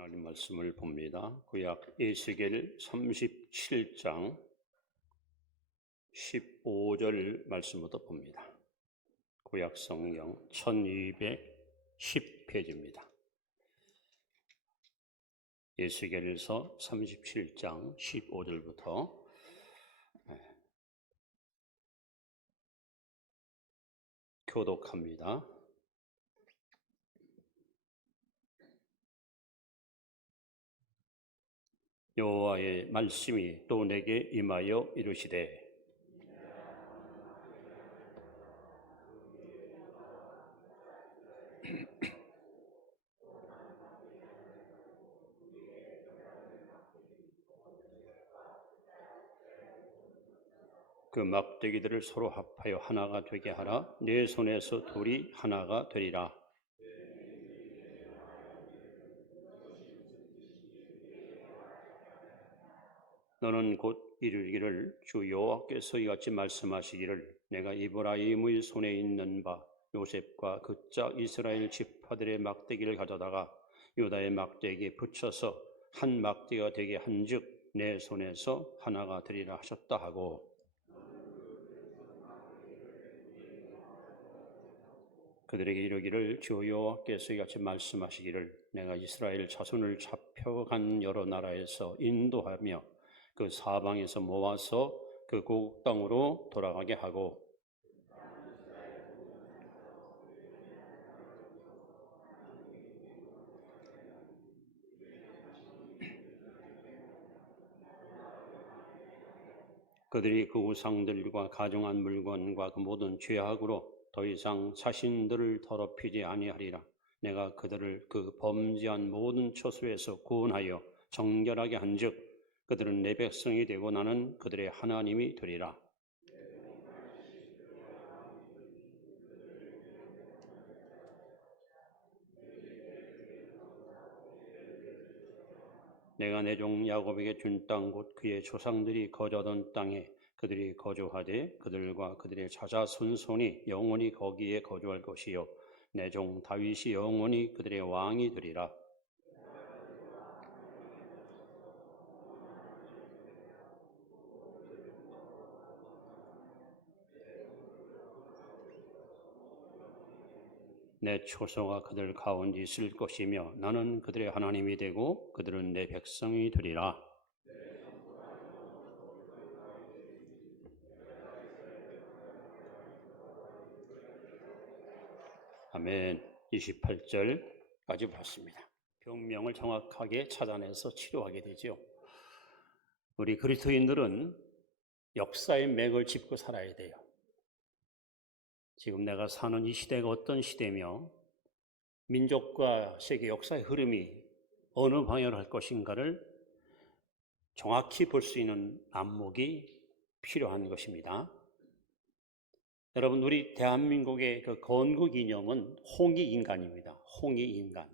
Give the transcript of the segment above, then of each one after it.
하나님 말씀을 봅니다. 구약 에스겔 37장 15절 말씀부터 봅니다. 구약 성경 1210페이지입니다. 에스겔서 37장 15절부터 교독합니다. 여호와의 말씀이 또 내게 임하여 이르시되 그 막대기들을 서로 합하여 하나가 되게 하라. 내 손에서 둘이 하나가 되리라. 너는 곧 이르기를 주 여호와께서 이같이 말씀하시기를 내가 에브라임의 손에 있는 바 요셉과 그 짝 이스라엘 지파들의 막대기를 가져다가 유다의 막대기에 붙여서 한 막대기가 되게 한즉 내 손에서 하나가 되리라 하셨다 하고, 그들에게 이르기를 주 여호와께서 이같이 말씀하시기를 내가 이스라엘 자손을 잡혀간 여러 나라에서 인도하며 그 사방에서 모아서 그 고국 땅으로 돌아가게 하고, 그들이 그 우상들과 가정한 물건과 그 모든 죄악으로 더 이상 자신들을 더럽히지 아니하리라. 내가 그들을 그 범죄한 모든 처소에서 구원하여 정결하게 한즉 그들은 내 백성이 되고 나는 그들의 하나님이 되리라. 내가 내 종 야곱에게 준 땅 곧 그의 조상들이 거주하던 땅에 그들이 거주하되 그들과 그들의 자자손손이 영원히 거기에 거주할 것이요 내 종 다윗이 영원히 그들의 왕이 되리라. 내 초소가 그들 가운데 있을 것이며 나는 그들의 하나님이 되고 그들은 내 백성이 되리라. 아멘. 28절까지 봤습니다. 병명을 정확하게 찾아내서 치료하게 되죠. 우리 그리스도인들은 역사의 맥을 짚고 살아야 돼요. 지금 내가 사는 이 시대가 어떤 시대며 민족과 세계 역사의 흐름이 어느 방향으로 할 것인가를 정확히 볼 수 있는 안목이 필요한 것입니다. 여러분, 우리 대한민국의 그 건국 이념은 홍익인간입니다. 홍익인간.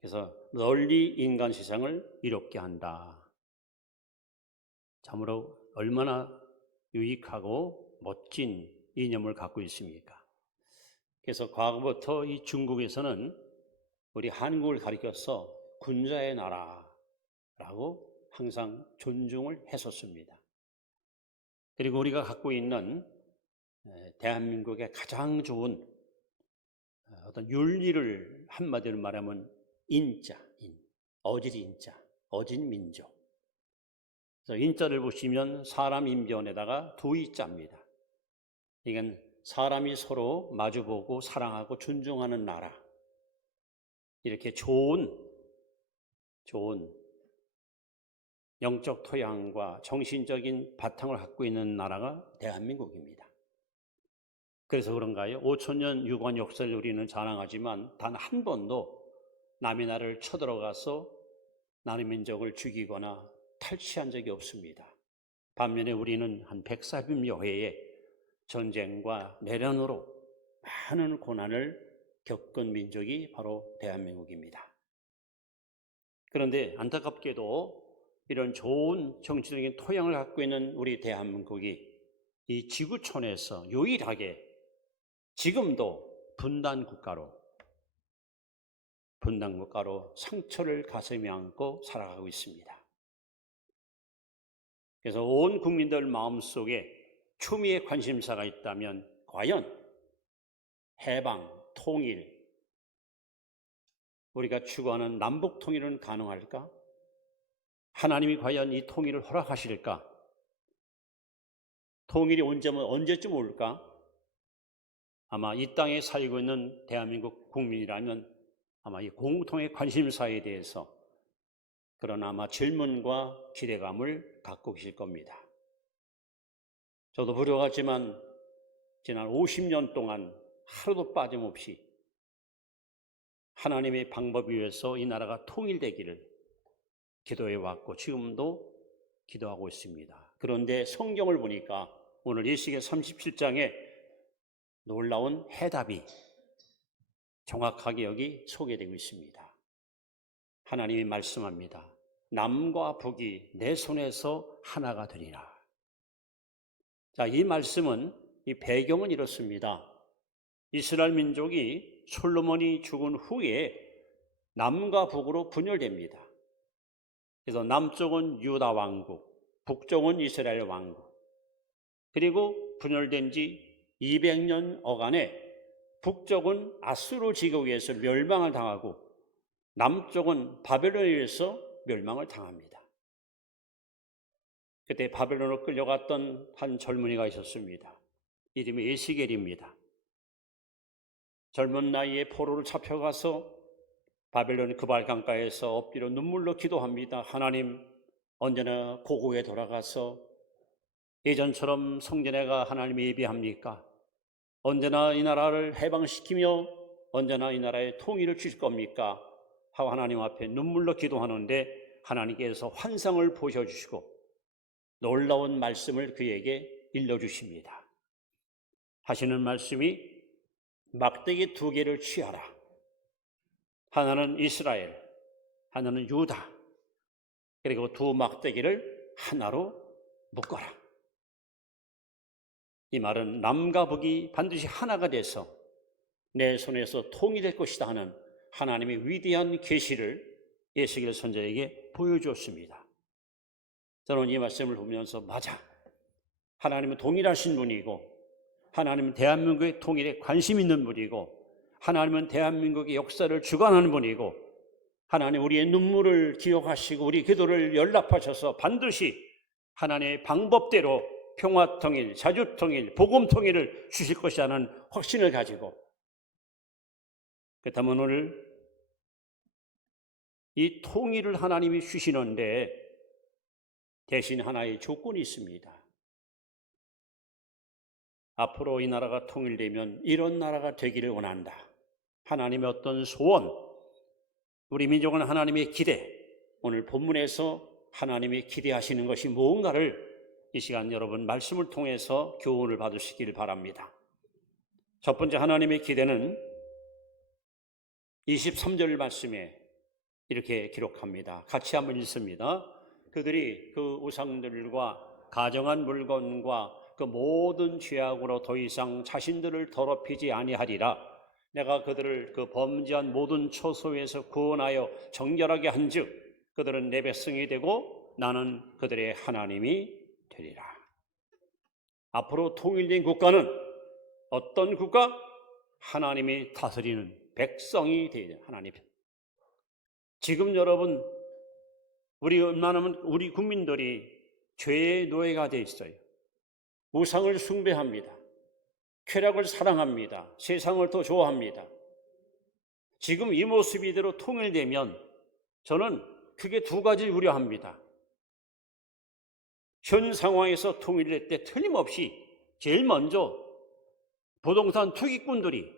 그래서 널리 인간 세상을 이롭게 한다. 참으로 얼마나 유익하고 멋진 이념을 갖고 있습니까? 그래서 과거부터 이 중국에서는 우리 한국을 가리켜서 군자의 나라라고 항상 존중을 했었습니다. 그리고 우리가 갖고 있는 대한민국의 가장 좋은 어떤 윤리를 한마디로 말하면 인자, 어질 인자, 어진 민족. 그래서 인자를 보시면 사람 인변에다가 두 이자입니다. 이건 사람이 서로 마주보고 사랑하고 존중하는 나라. 이렇게 좋은 영적 토양과 정신적인 바탕을 갖고 있는 나라가 대한민국입니다. 그래서 그런가요? 5,000년 유관 역사를 우리는 자랑하지만 단 한 번도 남의 나라를 쳐들어가서 남의 민족을 죽이거나 탈취한 적이 없습니다. 반면에 우리는 한 140여 회의 전쟁과 내란으로 많은 고난을 겪은 민족이 바로 대한민국입니다. 그런데 안타깝게도 이런 좋은 정치적인 토양을 갖고 있는 우리 대한민국이 이 지구촌에서 유일하게 지금도 분단 국가로 분단 국가로 상처를 가슴에 안고 살아가고 있습니다. 그래서 온 국민들 마음속에 추미의 관심사가 있다면 과연 해방, 통일, 우리가 추구하는 남북 통일은 가능할까? 하나님이 과연 이 통일을 허락하실까? 통일이 언제쯤 올까? 아마 이 땅에 살고 있는 대한민국 국민이라면 아마 이 공통의 관심사에 대해서 그런 아마 질문과 기대감을 갖고 계실 겁니다. 저도 부족하지만 지난 50년 동안 하루도 빠짐없이 하나님의 방법 위에서 이 나라가 통일되기를 기도해 왔고 지금도 기도하고 있습니다. 그런데 성경을 보니까 오늘 예시계 37장에 놀라운 해답이 정확하게 여기 소개되고 있습니다. 하나님이 말씀합니다. 남과 북이 내 손에서 하나가 되리라. 자, 이 말씀은, 이 배경은 이렇습니다. 이스라엘 민족이 솔로몬이 죽은 후에 남과 북으로 분열됩니다. 그래서 남쪽은 유다 왕국, 북쪽은 이스라엘 왕국. 그리고 분열된 지 200년 어간에 북쪽은 아수르 제국에 의해서 멸망을 당하고 남쪽은 바벨론에 의해서 멸망을 당합니다. 그때 바벨론으로 끌려갔던 한 젊은이가 있었습니다. 이름이 에스겔입니다. 젊은 나이에 포로를 잡혀가서 바벨론 그발강가에서 엎드려 눈물로 기도합니다. 하나님, 언제나 고국에 돌아가서 예전처럼 성전에가 하나님 예배합니까? 언제나 이 나라를 해방시키며 언제나 이 나라의 통일을 주실 겁니까? 하고 하나님 앞에 눈물로 기도하는데 하나님께서 환상을 보여주시고 놀라운 말씀을 그에게 일러주십니다. 하시는 말씀이 막대기 2개를 취하라. 하나는 이스라엘, 하나는 유다. 그리고 두 막대기를 하나로 묶어라. 이 말은 남과 북이 반드시 하나가 돼서 내 손에서 통일될 것이다 하는 하나님의 위대한 계시를 에스겔 선지자에게 보여주었습니다. 저는 이 말씀을 보면서 맞아, 하나님은 동일하신 분이고 하나님은 대한민국의 통일에 관심 있는 분이고 하나님은 대한민국의 역사를 주관하는 분이고 하나님 우리의 눈물을 기억하시고 우리 기도를 연락하셔서 반드시 하나님의 방법대로 평화통일, 자주통일, 복음통일을 주실 것이라는 확신을 가지고 그렇다면 오늘 이 통일을 하나님이 주시는데 대신 하나의 조건이 있습니다. 앞으로 이 나라가 통일되면 이런 나라가 되기를 원한다. 하나님의 어떤 소원, 우리 민족은 하나님의 기대, 오늘 본문에서 하나님이 기대하시는 것이 무언가를 이 시간 여러분 말씀을 통해서 교훈을 받으시길 바랍니다. 첫 번째 하나님의 기대는 23절 말씀에 이렇게 기록합니다. 같이 한번 읽습니다. 그들이 그 우상들과 가정한 물건과 그 모든 죄악으로 더 이상 자신들을 더럽히지 아니하리라. 내가 그들을 그 범죄한 모든 초소에서 구원하여 정결하게 한즉 그들은 내 백성이 되고 나는 그들의 하나님이 되리라. 앞으로 통일된 국가는 어떤 국가? 하나님이 다스리는 백성이 되는 하나님. 지금 여러분 우리 국민들이 죄의 노예가 되어 있어요. 우상을 숭배합니다. 쾌락을 사랑합니다. 세상을 더 좋아합니다. 지금 이 모습이 이대로 통일되면 저는 크게 2가지를 우려합니다. 현 상황에서 통일될 때 틀림없이 제일 먼저 부동산 투기꾼들이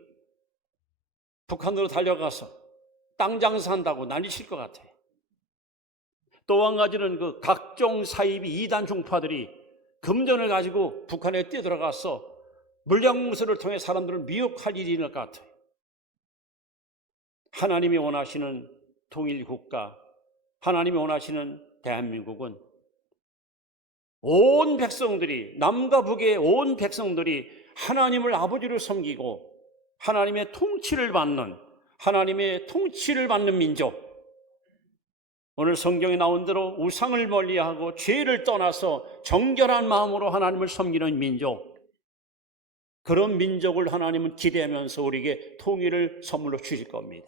북한으로 달려가서 땅 장사한다고 난리칠 것 같아요. 또 한 가지는 그 각종 사이비 이단 종파들이 금전을 가지고 북한에 뛰어들어가서 물량무술을 통해 사람들을 미혹할 일이 일어날 것 같아요. 하나님이 원하시는 통일국가, 하나님이 원하시는 대한민국은 온 백성들이, 남과 북의 온 백성들이 하나님을 아버지로 섬기고 하나님의 통치를 받는, 하나님의 통치를 받는 민족, 오늘 성경에 나온 대로 우상을 멀리하고 죄를 떠나서 정결한 마음으로 하나님을 섬기는 민족, 그런 민족을 하나님은 기대하면서 우리에게 통일을 선물로 주실 겁니다.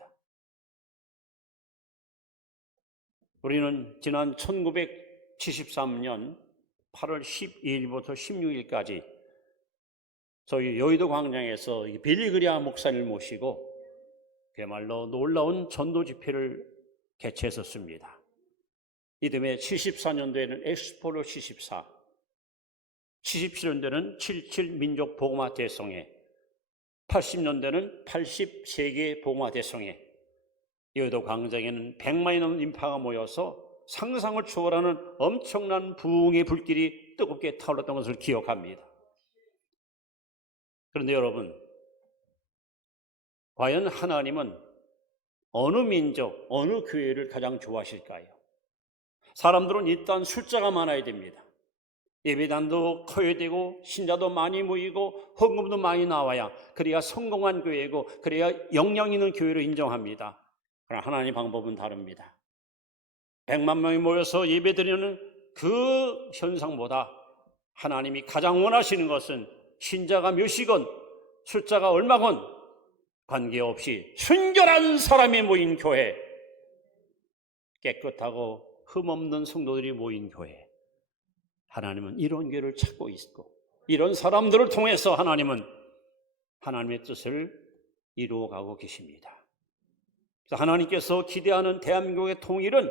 우리는 지난 1973년 8월 12일부터 16일까지 저희 여의도 광장에서 빌리그리아 목사님을 모시고 그야말로 놀라운 전도 집회를 개최했었습니다. 이듬해 74년도에는 엑스폴로 74, 77년도에는 77 민족 복음화 대성회, 80년대는 80 세계 복음화 대성회, 여의도 광장에는 100만이 넘는 인파가 모여서 상상을 초월하는 엄청난 부흥의 불길이 뜨겁게 타올랐던 것을 기억합니다. 그런데 여러분, 과연 하나님은 어느 민족, 어느 교회를 가장 좋아하실까요? 사람들은 일단 숫자가 많아야 됩니다. 예배단도 커야 되고 신자도 많이 모이고 헌금도 많이 나와야 그래야 성공한 교회고 그래야 영향 있는 교회로 인정합니다. 그러나 하나님의 방법은 다릅니다. 100만 명이 모여서 예배드리는 그 현상보다 하나님이 가장 원하시는 것은 신자가 몇이건 숫자가 얼마건 관계없이 순결한 사람이 모인 교회, 깨끗하고 흠없는 성도들이 모인 교회, 하나님은 이런 교회를 찾고 있고 이런 사람들을 통해서 하나님은 하나님의 뜻을 이루어가고 계십니다. 그래서 하나님께서 기대하는 대한민국의 통일은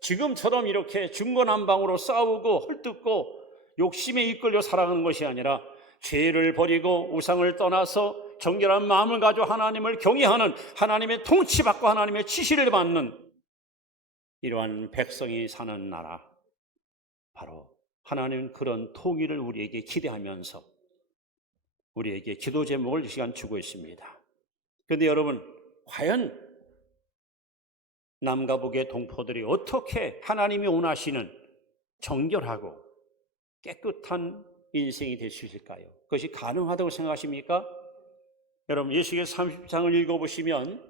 지금처럼 이렇게 중구난방으로 싸우고 헐뜯고 욕심에 이끌려 살아가는 것이 아니라 죄를 버리고 우상을 떠나서 정결한 마음을 가지고 하나님을 경외하는, 하나님의 통치받고 하나님의 지시를 받는 이러한 백성이 사는 나라, 바로 하나님은 그런 통일을 우리에게 기대하면서 우리에게 기도 제목을 이 시간 주고 있습니다. 그런데 여러분, 과연 남과 북의 동포들이 어떻게 하나님이 원하시는 정결하고 깨끗한 인생이 될 수 있을까요? 그것이 가능하다고 생각하십니까? 여러분, 예수계 30장을 읽어보시면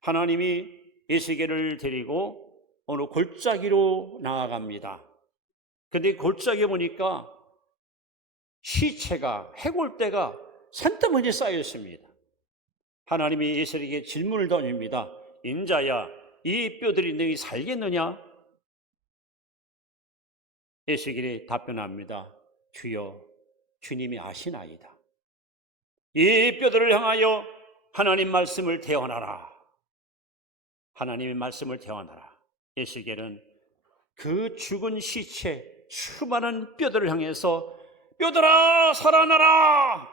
하나님이 에스겔을 데리고 어느 골짜기로 나아갑니다. 그런데 골짜기에 보니까 시체가, 해골대가 산더미에 쌓여 있습니다. 하나님이 에스겔에게 질문을 던집니다. 인자야, 이 뼈들이 너희 살겠느냐? 에스겔이 답변합니다. 주여, 주님이 아시나이다. 이 뼈들을 향하여 하나님 말씀을 대언하라. 하나님의 말씀을 대언하라. 에스겔은 그 죽은 시체 수많은 뼈들을 향해서 뼈들아 살아나라,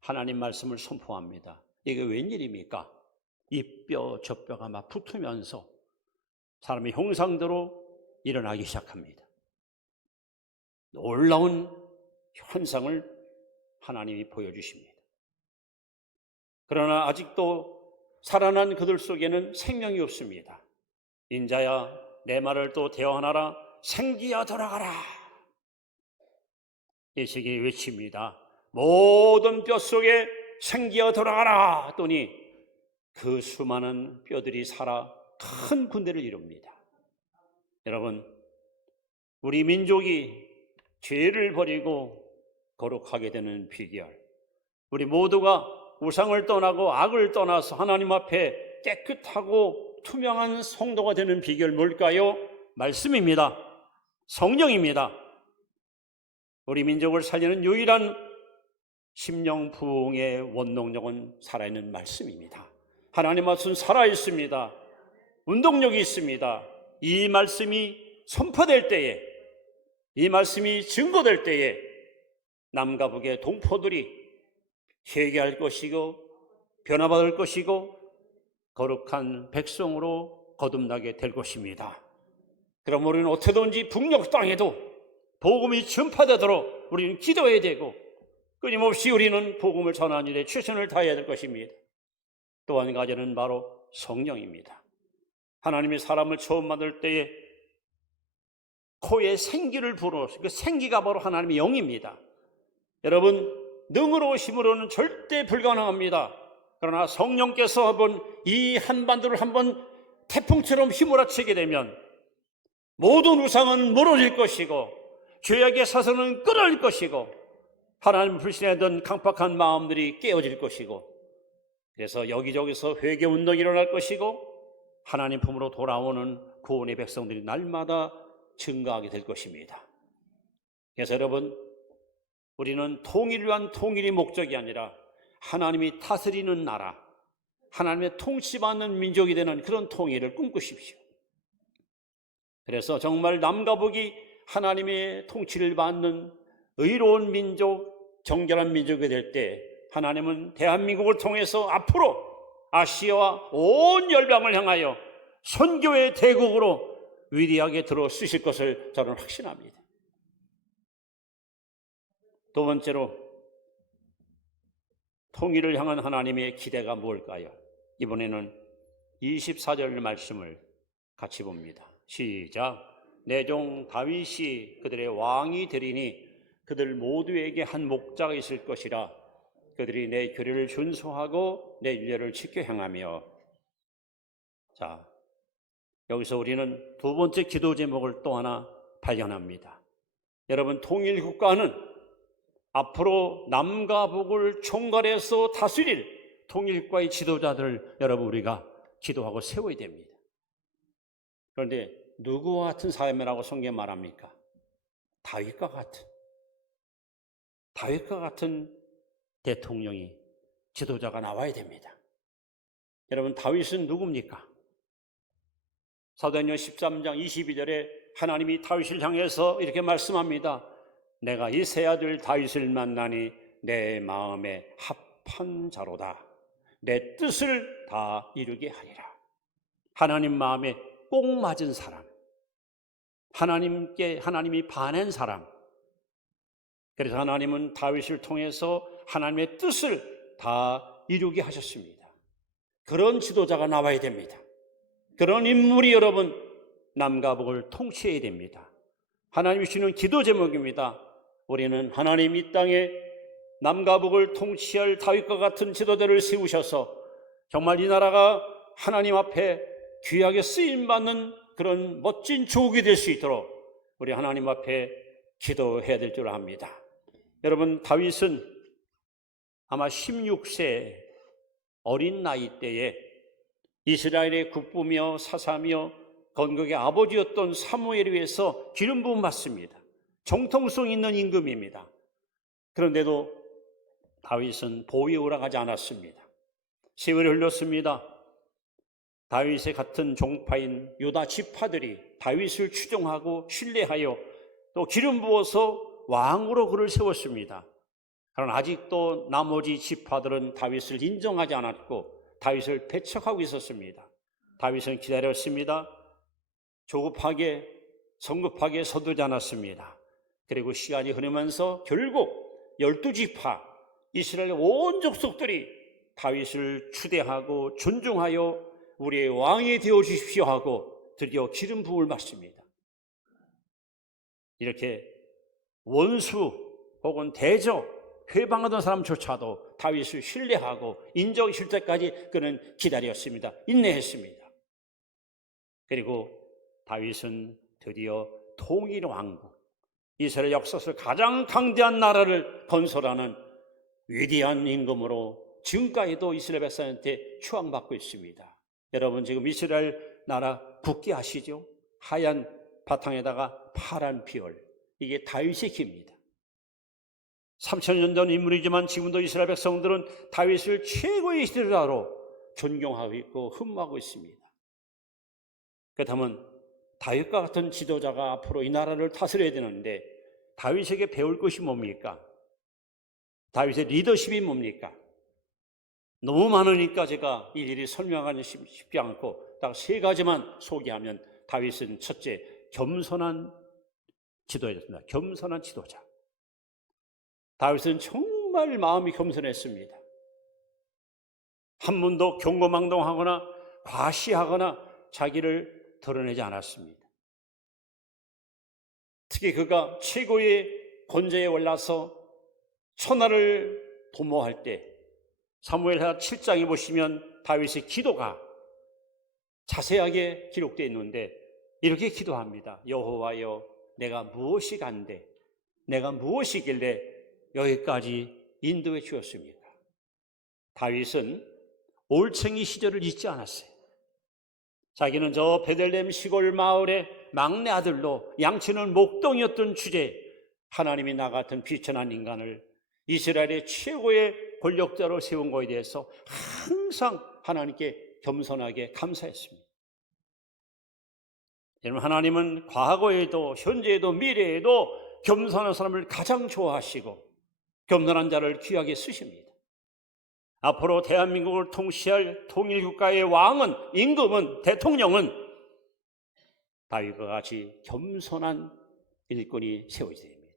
하나님 말씀을 선포합니다. 이게 웬일입니까? 이 뼈 저 뼈가 막 붙으면서 사람의 형상대로 일어나기 시작합니다. 놀라운 현상을 하나님이 보여주십니다. 그러나 아직도 살아난 그들 속에는 생명이 없습니다. 인자야, 내 말을 또 대언하라. 생기야 돌아가라. 에스겔이 외칩니다. 모든 뼈 속에 생기야 돌아가라 하더니 그 수많은 뼈들이 살아 큰 군대를 이룹니다. 여러분, 우리 민족이 죄를 버리고 거룩하게 되는 비결, 우리 모두가 우상을 떠나고 악을 떠나서 하나님 앞에 깨끗하고 투명한 성도가 되는 비결 뭘까요? 말씀입니다. 성령입니다. 우리 민족을 살리는 유일한 심령 부흥의 원동력은 살아있는 말씀입니다. 하나님 말씀 살아있습니다. 운동력이 있습니다. 이 말씀이 선포될 때에, 이 말씀이 증거될 때에 남과 북의 동포들이 회개할 것이고 변화받을 것이고 거룩한 백성으로 거듭나게 될 것입니다. 그럼 우리는 어떻게든지 북녘 땅에도 복음이 전파되도록 우리는 기도해야 되고 끊임없이 우리는 복음을 전하는 일에 최선을 다해야 될 것입니다. 또 한 가지는 바로 성령입니다. 하나님이 사람을 처음 만들 때에 코에 생기를 불어넣으시고 그 생기가 바로 하나님의 영입니다. 여러분, 능으로 힘으로는 절대 불가능합니다. 그러나 성령께서 한번 이 한반도를 한번 태풍처럼 휘몰아치게 되면 모든 우상은 무너질 것이고 죄악의 사슬은 끊어질 것이고 하나님 불신하던 강팍한 마음들이 깨어질 것이고, 그래서 여기저기서 회개운동이 일어날 것이고 하나님 품으로 돌아오는 구원의 백성들이 날마다 증가하게 될 것입니다. 그래서 여러분, 우리는 통일을 위한 통일이 목적이 아니라 하나님이 다스리는 나라, 하나님의 통치받는 민족이 되는 그런 통일을 꿈꾸십시오. 그래서 정말 남과 북이 하나님의 통치를 받는 의로운 민족, 정결한 민족이 될 때 하나님은 대한민국을 통해서 앞으로 아시아와 온 열방을 향하여 선교의 대국으로 위대하게 들어 쓰실 것을 저는 확신합니다. 두 번째로, 통일을 향한 하나님의 기대가 뭘까요? 이번에는 24절 말씀을 같이 봅니다. 시작. 내 종 다윗이 그들의 왕이 되리니 그들 모두에게 한 목자가 있을 것이라. 그들이 내 규례를 준수하고 내 율례를 지켜 행하며. 자, 여기서 우리는 두 번째 기도 제목을 또 하나 발견합니다. 여러분, 통일 국가는 앞으로 남과 북을 총괄해서 다스릴 통일국가의 지도자들을 여러분 우리가 기도하고 세워야 됩니다. 그런데 누구와 같은 사람이라고 성경 말합니까? 다윗과 같은 대통령이, 지도자가 나와야 됩니다. 여러분, 다윗은 누굽니까? 사도행전 13장 22절에 하나님이 다윗을 향해서 이렇게 말씀합니다. 내가 이 세 아들 다윗을 만나니 내 마음에 합한 자로다. 내 뜻을 다 이루게 하리라. 하나님 마음에 꼭 맞은 사람, 하나님이 반한 사람. 그래서 하나님은 다윗을 통해서 하나님의 뜻을 다 이루게 하셨습니다. 그런 지도자가 나와야 됩니다. 그런 인물이 여러분 남과 북을 통치해야 됩니다. 하나님이 주시는 기도 제목입니다. 우리는 하나님 이 땅에 남과 북을 통치할 다윗과 같은 지도자를 세우셔서 정말 이 나라가 하나님 앞에 귀하게 쓰임받는 그런 멋진 조국이 될 수 있도록 우리 하나님 앞에 기도해야 될 줄 압니다. 여러분, 다윗은 아마 16세 어린 나이 때에 이스라엘의 국부며 사사며 건국의 아버지였던 사무엘에 의해서 기름 부음 받습니다. 정통성 있는 임금입니다. 그런데도 다윗은 보위에 올라가지 않았습니다. 세월이 흘렀습니다. 다윗의 같은 종파인 유다 지파들이 다윗을 추종하고 신뢰하여 또 기름 부어서 왕으로 그를 세웠습니다. 그러나 아직도 나머지 지파들은 다윗을 인정하지 않았고 다윗을 배척하고 있었습니다. 다윗은 기다렸습니다. 조급하게 성급하게 서두르지 않았습니다. 그리고 시간이 흐르면서 결국 12지파 이스라엘 온 족속들이 다윗을 추대하고 존중하여 우리의 왕이 되어 주십시오 하고 드디어 기름 부음을 받습니다. 이렇게 원수 혹은 대적, 회방하던 사람조차도 다윗을 신뢰하고 인정실 때까지 그는 기다렸습니다. 인내했습니다. 그리고 다윗은 드디어 통일 왕국, 이스라엘 역사에서 가장 강대한 나라를 건설하는 위대한 임금으로 지금까지도 이스라엘 백성한테 추앙받고 있습니다. 여러분, 지금 이스라엘 나라 국기 아시죠? 하얀 바탕에다가 파란 피올, 이게 다윗의 기입니다. 3000년 전 인물이지만 지금도 이스라엘 백성들은 다윗을 최고의 지도자로 존경하고 있고 흠모하고 있습니다. 그렇다면 다윗과 같은 지도자가 앞으로 이 나라를 다스려야 되는데 다윗에게 배울 것이 뭡니까? 다윗의 리더십이 뭡니까? 너무 많으니까 제가 일일이 설명하기 쉽지 않고 딱 세 가지만 소개하면, 다윗은 첫째, 겸손한 지도자였습니다. 겸손한 지도자. 다윗은 정말 마음이 겸손했습니다. 한 번도 경거망동하거나 과시하거나 자기를 드러내지 않았습니다. 특히 그가 최고의 권좌에 올라서 천하를 도모할 때 사무엘하 7장에 보시면 다윗의 기도가 자세하게 기록되어 있는데 이렇게 기도합니다. 여호와여, 내가 무엇이 간데, 내가 무엇이길래 여기까지 인도해 주었습니까? 다윗은 올챙이 시절을 잊지 않았어요. 자기는 저 베들레헴 시골 마을의 막내 아들로 양치는 목동이었던 주제에 하나님이 나 같은 비천한 인간을 이스라엘의 최고의 권력자로 세운 것에 대해서 항상 하나님께 겸손하게 감사했습니다. 여러분, 하나님은 과거에도 현재에도 미래에도 겸손한 사람을 가장 좋아하시고 겸손한 자를 귀하게 쓰십니다. 앞으로 대한민국을 통치할 통일국가의 왕은, 임금은, 대통령은 다윗과 같이 겸손한 일꾼이 세워져야 됩니다.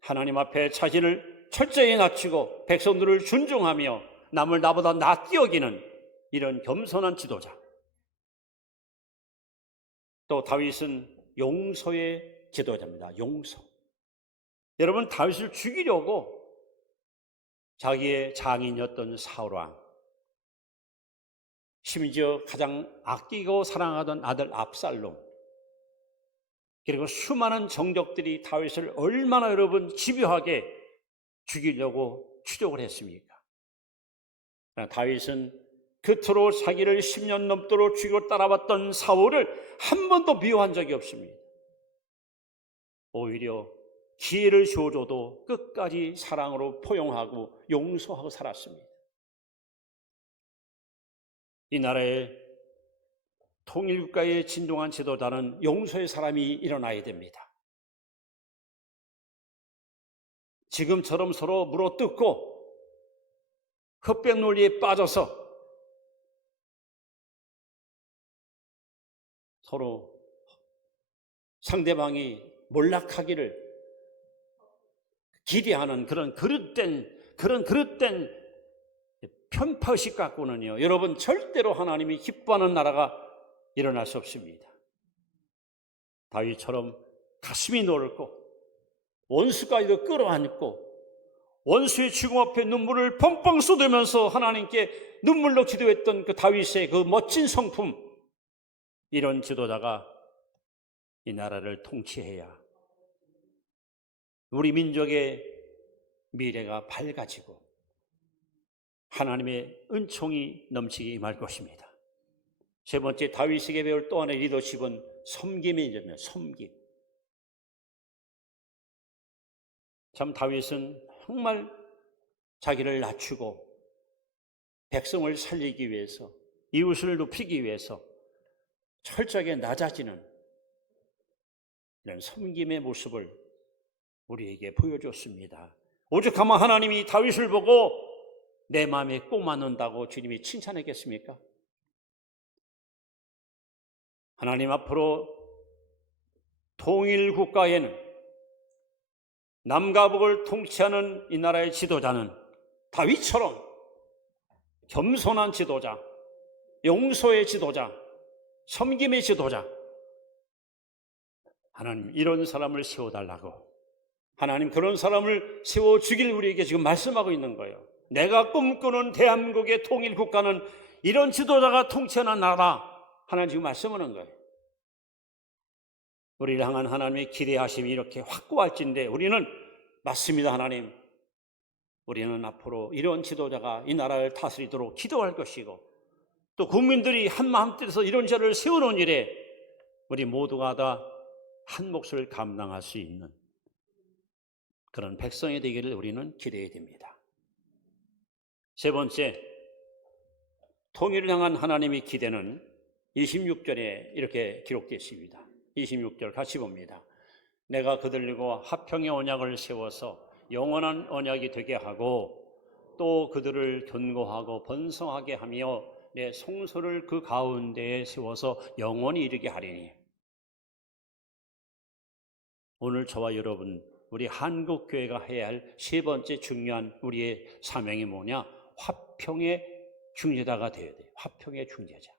하나님 앞에 자신을 철저히 낮추고 백성들을 존중하며 남을 나보다 낫게 여기는 이런 겸손한 지도자. 또 다윗은 용서의 지도자입니다. 용서. 여러분, 다윗을 죽이려고 자기의 장인이었던 사울왕, 심지어 가장 아끼고 사랑하던 아들 압살롬, 그리고 수많은 정적들이 다윗을 얼마나 여러분 집요하게 죽이려고 추적을 했습니까? 다윗은 그토록 자기를 10년 넘도록 죽이고 따라왔던 사울을 한 번도 미워한 적이 없습니다. 오히려 기회를 줘줘도 끝까지 사랑으로 포용하고 용서하고 살았습니다. 이 나라의 통일국가의 진정한 지도자는 용서의 사람이 일어나야 됩니다. 지금처럼 서로 물어뜯고 흑백 논리에 빠져서 서로 상대방이 몰락하기를 기대하는 그런 그릇된 편파의식 갖고는요, 여러분, 절대로 하나님이 기뻐하는 나라가 일어날 수 없습니다. 다윗처럼 가슴이 넓고 원수까지도 끌어안고 원수의 죽음 앞에 눈물을 펑펑 쏟으면서 하나님께 눈물로 기도했던 그 다윗의 그 멋진 성품, 이런 지도자가 이 나라를 통치해야 우리 민족의 미래가 밝아지고 하나님의 은총이 넘치게 임할 것입니다. 세 번째, 다윗에게 배울 또 하나의 리더십은 섬김이잖아요. 섬김. 참 다윗은 정말 자기를 낮추고 백성을 살리기 위해서, 이웃을 높이기 위해서 철저하게 낮아지는 이런 섬김의 모습을 우리에게 보여줬습니다. 오죽하면 하나님이 다윗을 보고 내 마음에 꼭 맞는다고 주님이 칭찬했겠습니까? 하나님 앞으로 통일 국가에는 남과 북을 통치하는 이 나라의 지도자는 다윗처럼 겸손한 지도자, 용서의 지도자, 섬김의 지도자, 하나님 이런 사람을 세워달라고, 하나님 그런 사람을 세워주길 우리에게 지금 말씀하고 있는 거예요. 내가 꿈꾸는 대한민국의 통일국가는 이런 지도자가 통치하는 나라, 하나님 지금 말씀하는 거예요. 우리를 향한 하나님의 기대하심이 이렇게 확고할진데 우리는 맞습니다. 하나님, 우리는 앞으로 이런 지도자가 이 나라를 다스리도록 기도할 것이고, 또 국민들이 한마음 뜻에서 이런 자를 세우는 일에 우리 모두가 다 한 몫을 감당할 수 있는 그런 백성이 되기를 우리는 기대해야 됩니다. 세 번째, 통일을 향한 하나님의 기대는 26절에 이렇게 기록되어 있습니다. 26절 같이 봅니다. 내가 그들과 화평의 언약을 세워서 영원한 언약이 되게 하고 또 그들을 견고하고 번성하게 하며 내 성소를 그 가운데에 세워서 영원히 이르게 하리니. 오늘 저와 여러분, 우리 한국교회가 해야 할 세 번째 중요한 우리의 사명이 뭐냐? 화평의 중재자가 되어야 돼요. 화평의 중재자.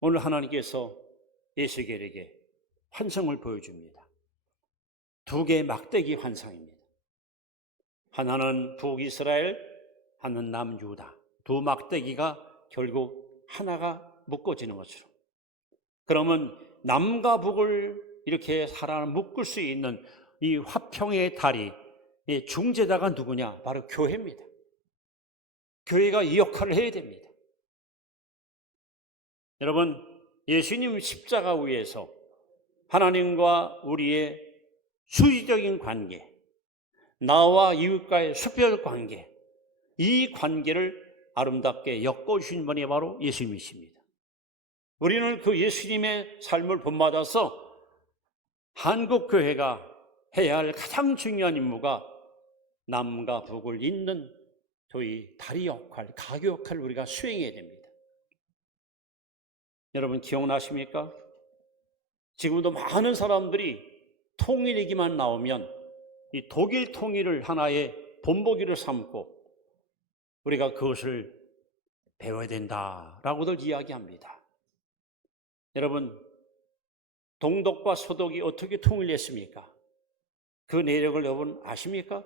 오늘 하나님께서 에스겔에게 환상을 보여줍니다. 두 개의 막대기 환상입니다. 하나는 북이스라엘, 하나는 남유다. 두 막대기가 결국 하나가 묶어지는 것처럼. 그러면 남과 북을 이렇게 하나 묶을 수 있는 이 화평의 다리, 이 중재자가 누구냐? 바로 교회입니다. 교회가 이 역할을 해야 됩니다. 여러분, 예수님 십자가 위에서 하나님과 우리의 수리적인 관계, 나와 이웃과의 수별 관계, 이 관계를 아름답게 엮어주신 분이 바로 예수님이십니다. 우리는 그 예수님의 삶을 본받아서 한국교회가 해야 할 가장 중요한 임무가 남과 북을 잇는 저희 다리 역할, 가교 역할을 우리가 수행해야 됩니다. 여러분 기억나십니까? 지금도 많은 사람들이 통일 얘기만 나오면 이 독일 통일을 하나의 본보기를 삼고 우리가 그것을 배워야 된다라고들 이야기합니다. 여러분, 동독과 서독이 어떻게 통일했습니까? 그 내력을 여러분 아십니까?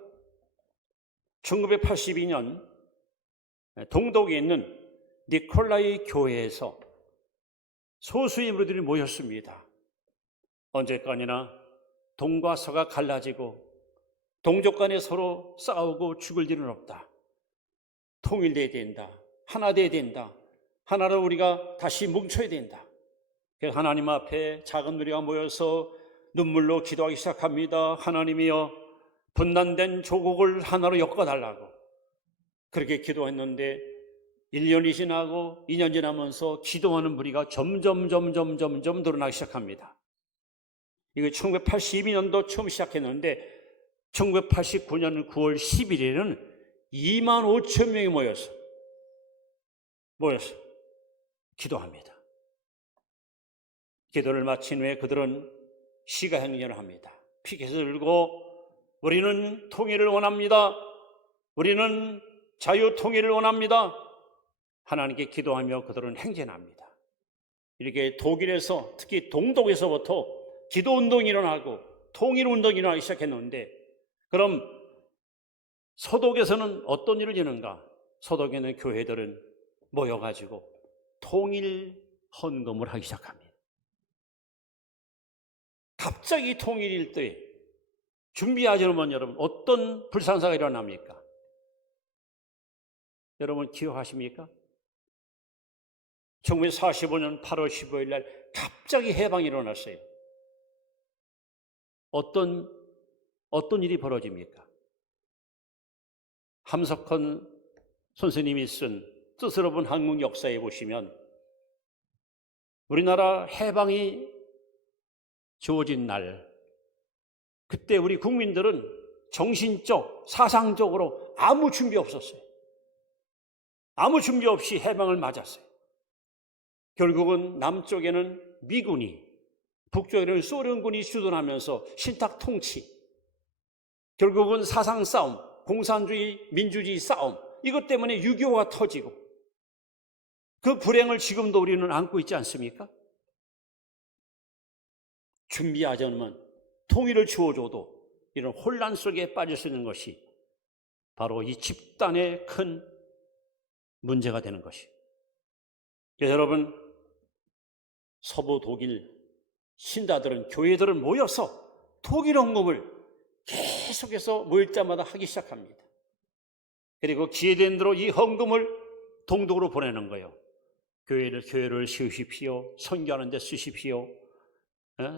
1982년 동독에 있는 니콜라이 교회에서 소수 인물들이 모였습니다. 언제까지나 동과 서가 갈라지고 동족 간에 서로 싸우고 죽을 일은 없다. 통일돼야 된다. 하나 돼야 된다. 하나로 우리가 다시 뭉쳐야 된다. 하나님 앞에 작은 우리가 모여서 눈물로 기도하기 시작합니다. 하나님이여, 분단된 조국을 하나로 엮어달라고. 그렇게 기도했는데 1년이 지나고 2년 지나면서 기도하는 무리가 점점 늘어나기 시작합니다. 이거 1982년도 처음 시작했는데 1989년 9월 10일에는 2만 5천 명이 모여서 기도합니다. 기도를 마친 후에 그들은 시가행전을 합니다. 피켓을 들고 우리는 통일을 원합니다. 우리는 자유통일을 원합니다. 하나님께 기도하며 그들은 행진합니다. 이렇게 독일에서, 특히 동독에서부터 기도운동이 일어나고 통일운동이 일어나기 시작했는데, 그럼 서독에서는 어떤 일을 이루는가? 서독에 있는 교회들은 모여가지고 통일 헌금을 하기 시작합니다. 갑자기 통일일 때 준비하지 않으면 여러분 어떤 불상사가 일어납니까? 여러분 기억하십니까? 1945년 8월 15일 날 갑자기 해방이 일어났어요. 어떤 일이 벌어집니까? 함석헌 선생님이 쓴 뜻으로 본 한국 역사에 보시면 우리나라 해방이 주어진 날, 그때 우리 국민들은 정신적, 사상적으로 아무 준비 없었어요. 아무 준비 없이 해방을 맞았어요. 결국은 남쪽에는 미군이, 북쪽에는 소련군이 주둔하면서 신탁 통치, 결국은 사상 싸움, 공산주의, 민주주의 싸움, 이것 때문에 6.25가 터지고 그 불행을 지금도 우리는 안고 있지 않습니까? 준비하지 않으면 통일을 주어줘도 이런 혼란 속에 빠질 수 있는 것이 바로 이 집단의 큰 문제가 되는 것이. 그래서 여러분, 서부 독일 신자들은, 교회들은 모여서 독일 헌금을 계속해서 모일 때마다 하기 시작합니다. 그리고 기회된 대로 이 헌금을 동독으로 보내는 거예요. 교회를 세우십시오. 선교하는 데 쓰십시오.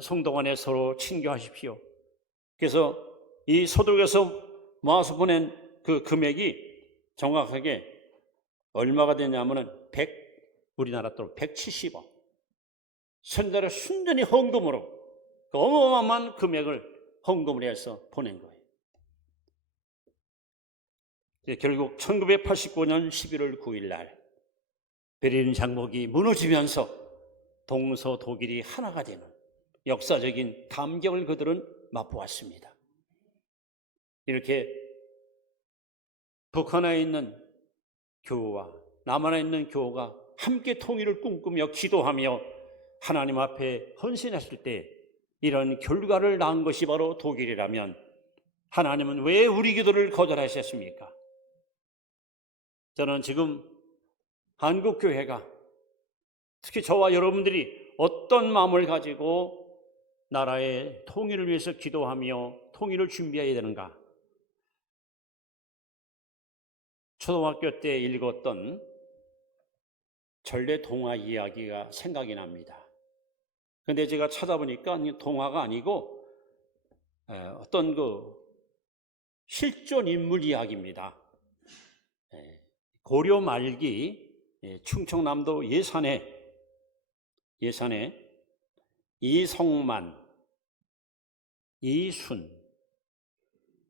성도간에 서로 친교하십시오. 그래서 이 서독에서 모아서 보낸 그 금액이 정확하게 얼마가 되냐면은 우리나라 돈 170억. 선자를 순전히 헌금으로 그 어마어마한 금액을 헌금을 해서 보낸 거예요. 결국 1989년 11월 9일 날 베를린 장벽이 무너지면서 동서 독일이 하나가 되는 역사적인 감격을 그들은 맛보았습니다. 이렇게 북한에 있는 교우와 남한에 있는 교우가 함께 통일을 꿈꾸며 기도하며 하나님 앞에 헌신했을 때 이런 결과를 낳은 것이 바로 독일이라면 하나님은 왜 우리 기도를 거절하셨습니까? 저는 지금 한국교회가 특히 저와 여러분들이 어떤 마음을 가지고 나라의 통일을 위해서 기도하며 통일을 준비해야 되는가? 초등학교 때 읽었던 전래 동화 이야기가 생각이 납니다. 근데 제가 찾아보니까 동화가 아니고 어떤 실존 인물 이야기입니다. 고려 말기 충청남도 예산에 이성만, 이순,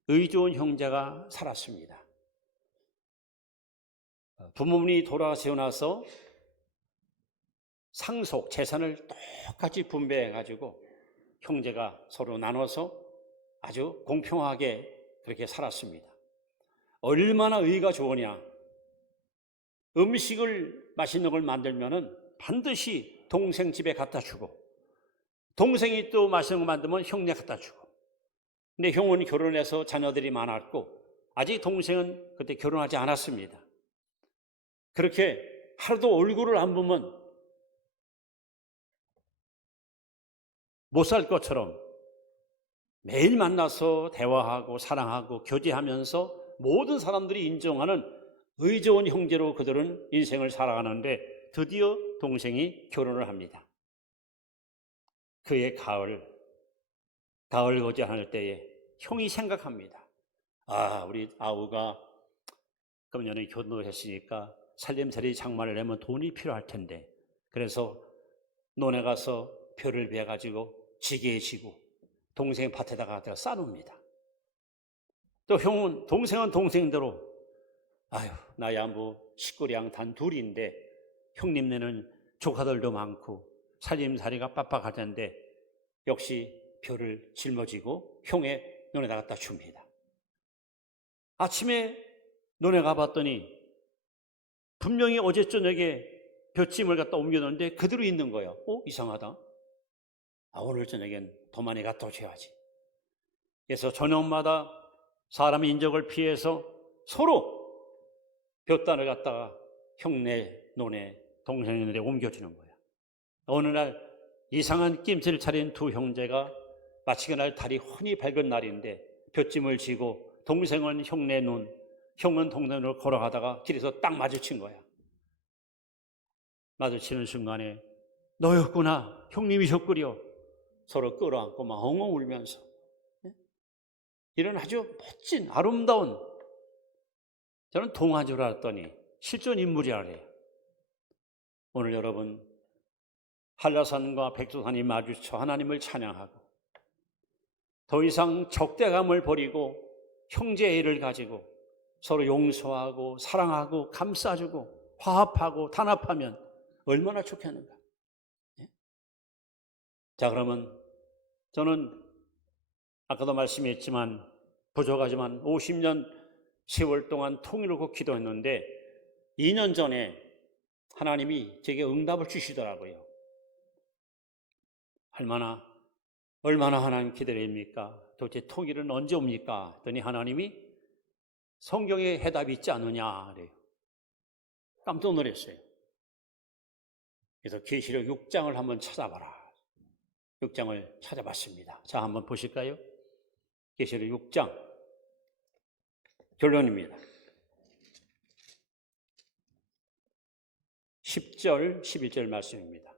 의좋은 형제가 살았습니다. 부모님이 돌아가시고 나서 상속, 재산을 똑같이 분배해가지고 형제가 서로 나눠서 아주 공평하게 그렇게 살았습니다. 얼마나 의가 좋으냐. 음식을 맛있는 걸 만들면은 반드시 동생 집에 갖다 주고, 동생이 또 맛있는 거 만들면 형네 갖다 주고. 근데 형은 결혼해서 자녀들이 많았고 아직 동생은 그때 결혼하지 않았습니다. 그렇게 하루도 얼굴을 안 보면 못 살 것처럼 매일 만나서 대화하고 사랑하고 교제하면서 모든 사람들이 인정하는 의좋은 형제로 그들은 인생을 살아가는데 드디어 동생이 결혼을 합니다. 그의 가을 거지할 때에 형이 생각합니다. 우리 아우가 금년에 결혼했으니까 살림살이 장만을 하면 돈이 필요할 텐데, 그래서 논에 가서 벼를 베가지고 지게에 지고 동생 밭에다가 갖다가 싸놉니다. 또 동생은 동생대로 나야 식구량 단 둘인데 형님네는 조카들도 많고 살림살이가 빡빡할 텐데 역시 벼를 짊어지고 형의 논에다 갖다 줍니다. 아침에 논에 가봤더니 분명히 어제 저녁에 벼짐을 갖다 옮겨놓는데 그대로 있는 거예요. 이상하다. 오늘 저녁엔 더 많이 갖다 줘야지. 그래서 저녁마다 사람의 인적을 피해서 서로 볕단을 갖다가 형네 논에 동생 논에 옮겨주는 거예요. 어느 날 이상한 낌새를 차린 두 형제가 마치 그날 달이 훤히 밝은 날인데 볕짐을 지고 동생은 형네 논, 형은 동생으로 걸어가다가 길에서 딱 마주친 거야. 마주치는 순간에 너였구나, 형님이셨구려. 서로 끌어안고 막 엉엉 울면서 이런 아주 멋진 아름다운, 저는 동화인 줄 알았더니 실존 인물이라 그래요. 오늘 여러분 한라산과 백두산이 마주쳐 하나님을 찬양하고 더 이상 적대감을 버리고 형제애를 가지고 서로 용서하고 사랑하고 감싸주고 화합하고 단합하면 얼마나 좋겠는가. 자, 그러면 저는 아까도 말씀했지만 부족하지만 50년 세월 동안 통일하고 기도했는데 2년 전에 하나님이 제게 응답을 주시더라고요. 얼마나 하나님 기다립니까? 도대체 통일은 언제 옵니까? 했더니 하나님이 성경에 해답이 있지 않느냐 그래요. 깜짝 놀랐어요. 그래서 계시록 6장을 한번 찾아봐라. 6장을 찾아봤습니다. 자, 한번 보실까요? 계시록 6장 결론입니다. 10절, 11절 말씀입니다.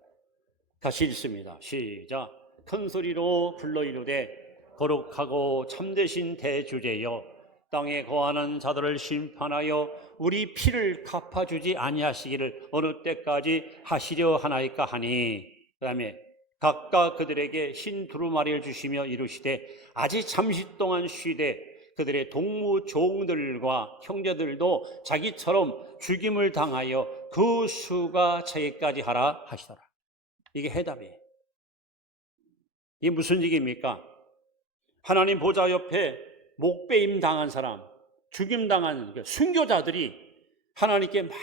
다시 읽습니다. 시작. 큰 소리로 불러 이르되 거룩하고 참되신 대주제여, 땅에 거하는 자들을 심판하여 우리 피를 갚아주지 아니하시기를 어느 때까지 하시려 하나이까 하니. 그 다음에 각각 그들에게 흰 두루마리를 주시며 이르시되 아직 잠시 동안 쉬되 그들의 동무 종들과 형제들도 자기처럼 죽임을 당하여 그 수가 차기까지 하라 하시더라. 이게 해답이에요. 이게 무슨 얘기입니까? 하나님 보좌 옆에 목배임 당한 사람, 죽임 당한 순교자들이 하나님께 막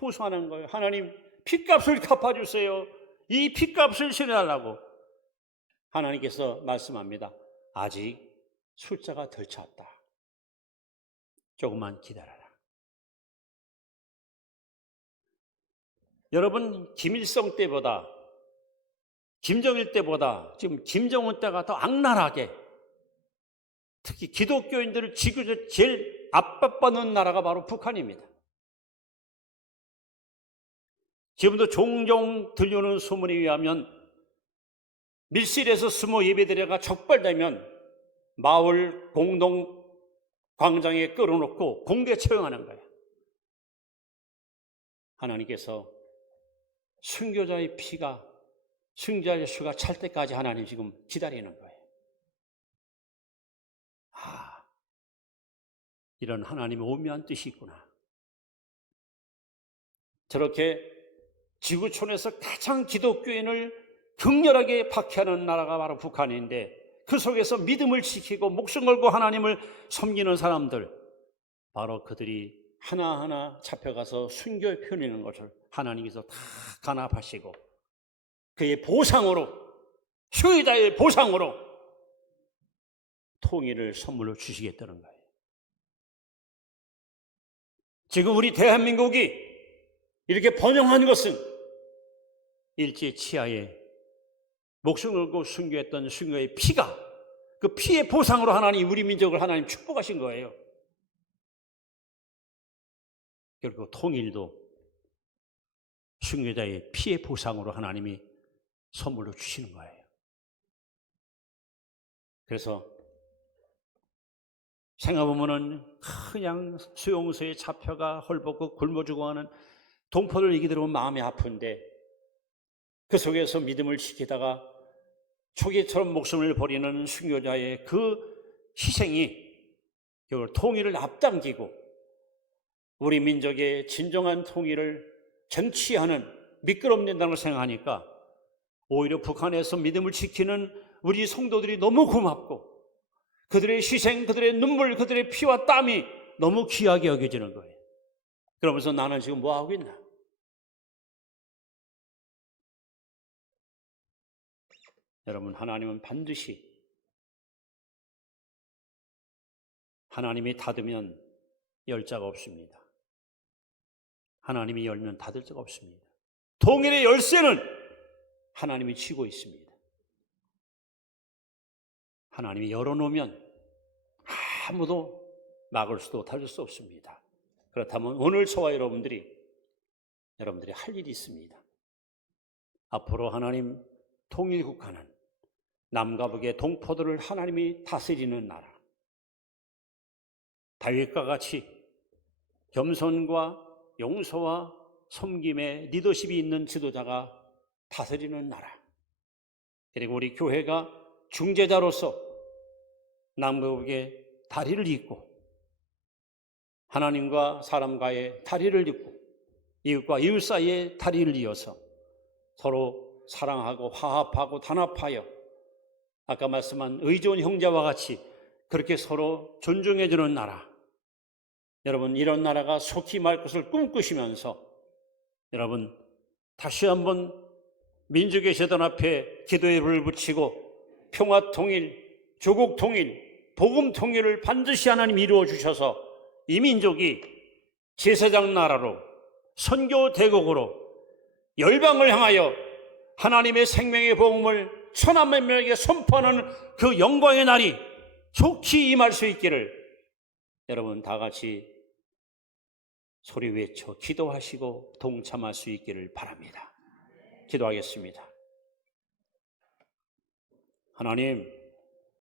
호소하는 거예요. 하나님, 핏값을 갚아주세요. 이 핏값을 치러달라고. 하나님께서 말씀합니다. 아직 숫자가 덜 찼다. 조금만 기다려라. 여러분, 김일성 때보다, 김정일 때보다 지금 김정은 때가 더 악랄하게, 특히 기독교인들을 지구에서 제일 압박받는 나라가 바로 북한입니다. 지금도 종종 들려오는 소문에 의하면 밀실에서 숨어 예배드려가 적발되면 마을 공동 광장에 끌어놓고 공개 처형하는 거예요. 하나님께서 순교자의 피가, 순교자의 수가 찰 때까지 하나님 지금 기다리는 거예요. 이런 하나님의 오묘한 뜻이 있구나. 저렇게 지구촌에서 가장 기독교인을 격렬하게 박해하는 나라가 바로 북한인데, 그 속에서 믿음을 지키고 목숨 걸고 하나님을 섬기는 사람들, 바로 그들이 하나하나 잡혀가서 순교에 편리는 것을 하나님께서 다 간합하시고 그의 보상으로, 수혜자의 보상으로 통일을 선물로 주시겠다는 거예요. 지금 우리 대한민국이 이렇게 번영한 것은 일제 치하에 목숨 걸고 순교했던 순교의 피가, 그 피의 보상으로 하나님 우리 민족을 하나님 축복하신 거예요. 결국 통일도 순교자의 피의 보상으로 하나님이 선물로 주시는 거예요. 그래서 생각해보면은 그냥 수용소에 잡혀가 헐벗고 굶어 죽어가는 동포들 얘기 들으면 마음이 아픈데, 그 속에서 믿음을 지키다가 초기처럼 목숨을 버리는 순교자의 그 희생이 결국 통일을 앞당기고 우리 민족의 진정한 통일을 쟁취하는 미끄럼된다는 걸 생각하니까 오히려 북한에서 믿음을 지키는 우리 성도들이 너무 고맙고, 그들의 희생, 그들의 눈물, 그들의 피와 땀이 너무 귀하게 여겨지는 거예요. 그러면서 나는 지금 뭐 하고 있나? 여러분, 하나님은 반드시, 하나님이 닫으면 열 자가 없습니다. 하나님이 열면 닫을 자가 없습니다. 통일의 열쇠는 하나님이 쥐고 있습니다. 하나님이 열어놓으면 아무도 막을 수도 닫을 수 없습니다. 그렇다면 오늘 저와 여러분들이 할 일이 있습니다. 앞으로 하나님 통일국가는 남과 북의 동포들을 하나님이 다스리는 나라, 다윗과 같이 겸손과 용서와 섬김의 리더십이 있는 지도자가 다스리는 나라, 그리고 우리 교회가 중재자로서 남과 북의 다리를 잇고 하나님과 사람과의 다리를 잇고 이웃과 이웃 사이의 다리를 이어서 서로 사랑하고 화합하고 단합하여 아까 말씀한 의존 형제와 같이 그렇게 서로 존중해주는 나라, 여러분, 이런 나라가 속히 말 것을 꿈꾸시면서 여러분 다시 한번 민족의 제단 앞에 기도의 불을 붙이고 평화 통일, 조국 통일, 복음 통일을 반드시 하나님 이루어 주셔서 이 민족이 제사장 나라로, 선교 대국으로 열방을 향하여 하나님의 생명의 복음을 천하만민에게 선포하는 그 영광의 날이 속히 임할 수 있기를 여러분 다 같이 소리 외쳐 기도하시고 동참할 수 있기를 바랍니다. 기도하겠습니다. 하나님,